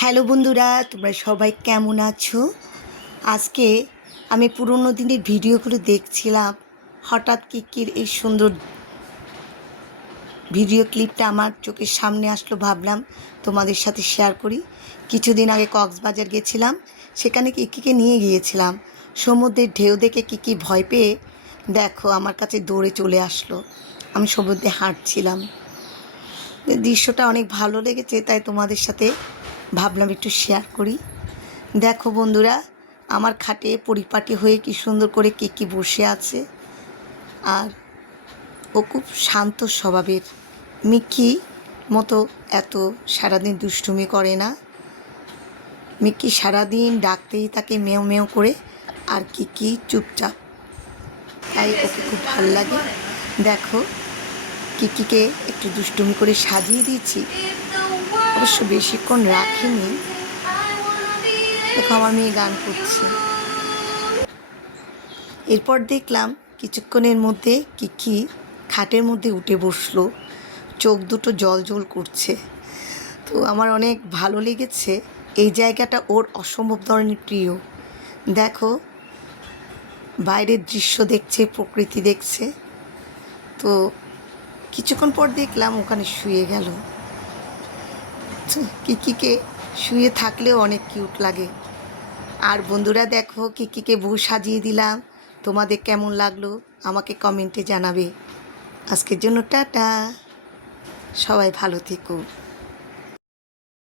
Hello বন্ধুরা, তোমরা সবাই কেমন আছো? আজকে আমি পুরোনো দিনের ভিডিওগুলো দেখছিলাম। হঠাৎ কিকির এই সুন্দর ভিডিও ক্লিপটা আমার চোখের সামনে আসলো, ভাবলাম তোমাদের সাথে শেয়ার করি। কিছুদিন আগে কক্সবাজার গেছিলাম, সেখানে কিকিকে নিয়ে গিয়েছিলাম। সমুদ্রের ঢেউ দেখে কিকি ভয় পেয়ে দেখো আমার কাছে দৌড়ে চলে আসলো। আমি সমুদ্রে হাঁটছিলাম, দৃশ্যটা অনেক ভালো লেগেছে, তাই তোমাদের সাথে ভাবলাম একটু শেয়ার করি। দেখো বন্ধুরা, আমার খাটে পরিপাটি হয়ে কি সুন্দর করে কিকি বসে আছে। আর ও খুব শান্ত স্বভাবের। মিকি মতো এত সারাদিন দুষ্টুমি করে না। মিকি সারাদিন ডাকতেই তাকে মেও মেও করে, আর কিকি চুপচাপ, তাই ওকে খুব ভালো লাগে। দেখো, কিকিকে একটু দুষ্টুমি করে সাজিয়ে দিয়েছি, অবশ্য বেশিক্ষণ রাখিনি। দেখো আমার মেয়ে গান করছে। এরপর দেখলাম কিছুক্ষণের মধ্যে কিকি খাটের মধ্যে উঠে বসলো, চোখ দুটো জল জল করছে। তো আমার অনেক ভালো লেগেছে। এই জায়গাটা ওর অসম্ভব ধরনের প্রিয়। দেখো, বাইরের দৃশ্য দেখছে, প্রকৃতি দেখছে। তো কিছুক্ষণ পর দেখলাম ওখানে শুয়ে গেল। কিকিকে শুয়ে থাকলেও অনেক কিউট লাগে। আর বন্ধুরা দেখো, কিকিকে বউ সাজিয়ে দিলাম। তোমাদের কেমন লাগলো আমাকে কমেন্টে জানাবে। আজকের জন্য টাটা, সবাই ভালো থেকো।